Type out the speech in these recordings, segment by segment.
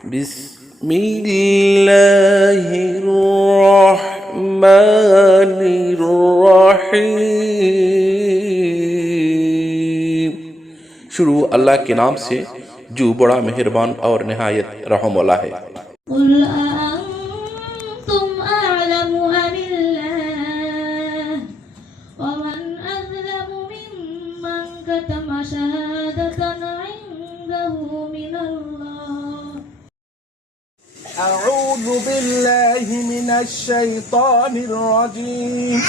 بسم الله الرحمن الرحیم. शुरू अल्लाह के नाम से जो बड़ा मेहरबान और निहायत रहम वाला है. قل أأنتم أعلم أم الله ومن أظلم ممن كتم شهادة عنده من الله. أعوذ بالله من الشيطان الرجيم.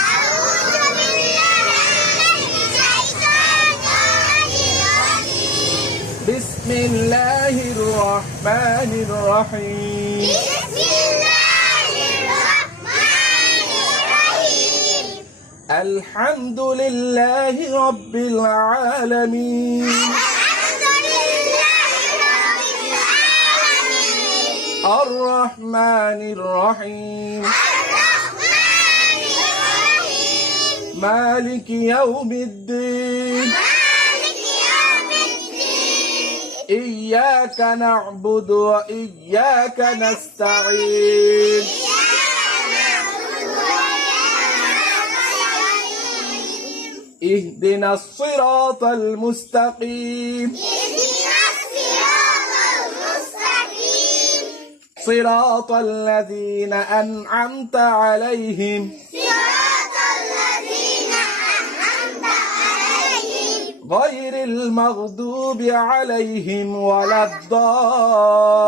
بسم الله الرحمن الرحيم. الحمد لله رب العالمين. الرحمن الرحيم. مالك يوم الدين. إياك نعبد وإياك نستعين. اهدنا الصراط المستقيم. صراط الذين أنعمت عليهم غير المغضوب عليهم ولا الضالين.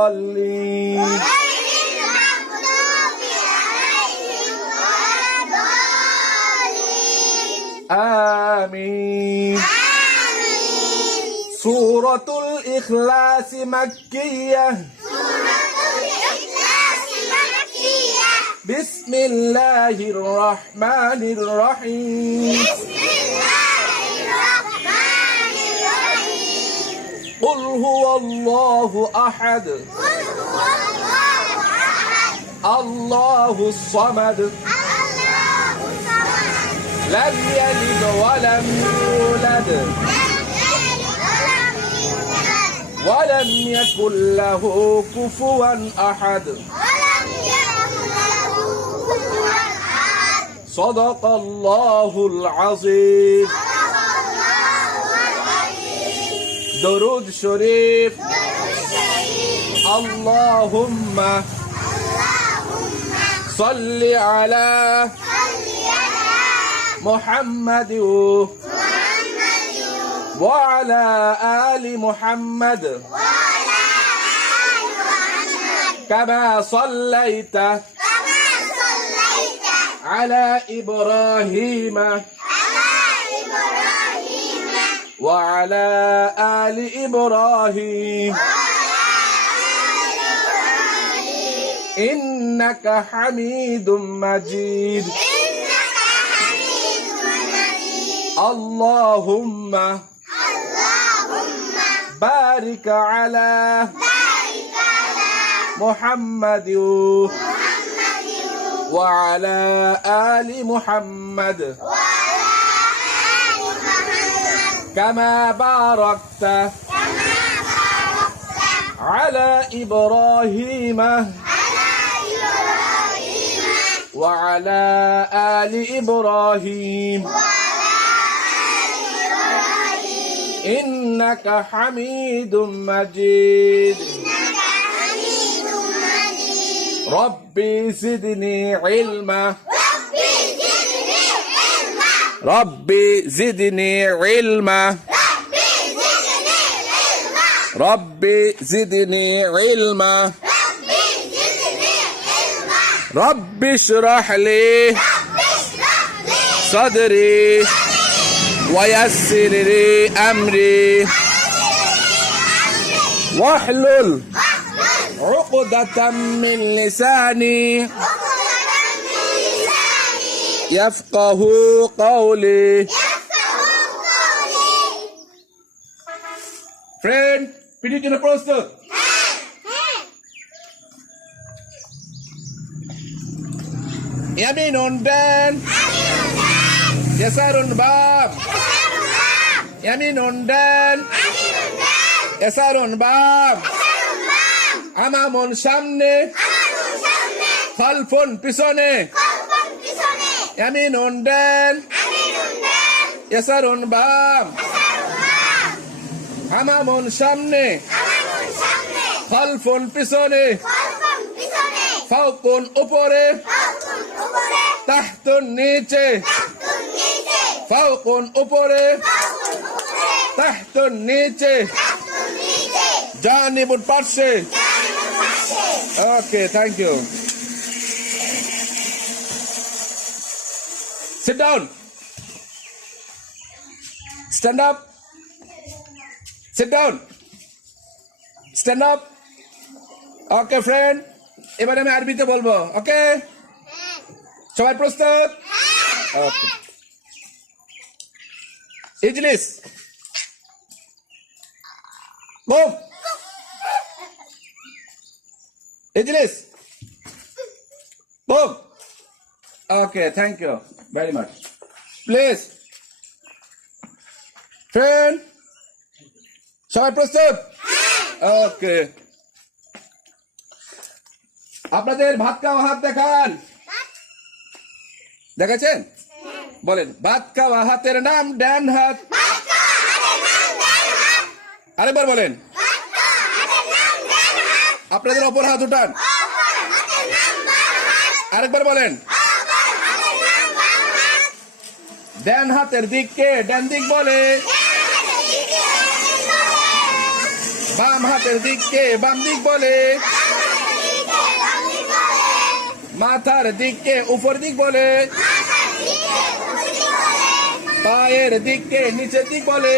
آمين. سورة الإخلاص مكية. بسم الله الرحمن الرحيم. قل هو الله أحد. الله الصمد. لم يلد ولم يولد ولم يكن له كفوا أحد. صدق الله العظيم. درود شريف. اللهم صل على محمد وعلى آل محمد كما صليت على إبراهيم وعلى آل إبراهيم إنك حميد مجيد. اللهم بارك على محمد وعلى آل محمد كما باركت على إبراهيم وعلى آل إبراهيم إنك حميد مجيد. ربي زدني علما. ربي زدني علما. ربي زدني علما. ربي اشرح لي صدري ويسر لي أمري واحلل عقدة من لساني يفقه قولي. Friend, পিঠের জন্য প্রস্তুত? يمين دان يسار باب. يمين دان يسار باب. আমামুন সামনে খালফুন পিছনে ইয়ামিনুন ডান ইয়াসারুন বাম আমামুন সামনে খালফুন পিছনে ফাওকুন উপরে তাহতুন নিচে ফাওকুন উপরে তাহতুন নিচে জানিবুন পাশে okay thank you sit down stand up sit down stand up okay friend এবারে আমি আরবিতে বলবো ওকে সবাই প্রস্তুত ওকে ইজলিস মুভ ইজলিস মুভ okay thank you very much please friend সবাই প্রস্তুত ওকে আপনাদের ভাত খাওয়া হাত দেখান দেখাচ্ছেন বলেন ভাত খাওয়া হাতের নাম ডান হাত আরেকবার বলেন আপনাদের অপর হাত উঠান আরেকবার বলেন ডান হাতের দিককে ডান দিক বলে বাম হাতের দিককে বাম দিক বলে মাথার দিককে উপর দিক বলে পায়ের দিককে নিচের দিক বলে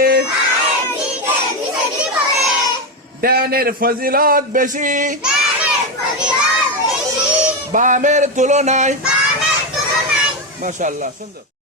ডানের ফজিলত বেশি বামের তুলনায় মাশাআল্লাহ সুন্দর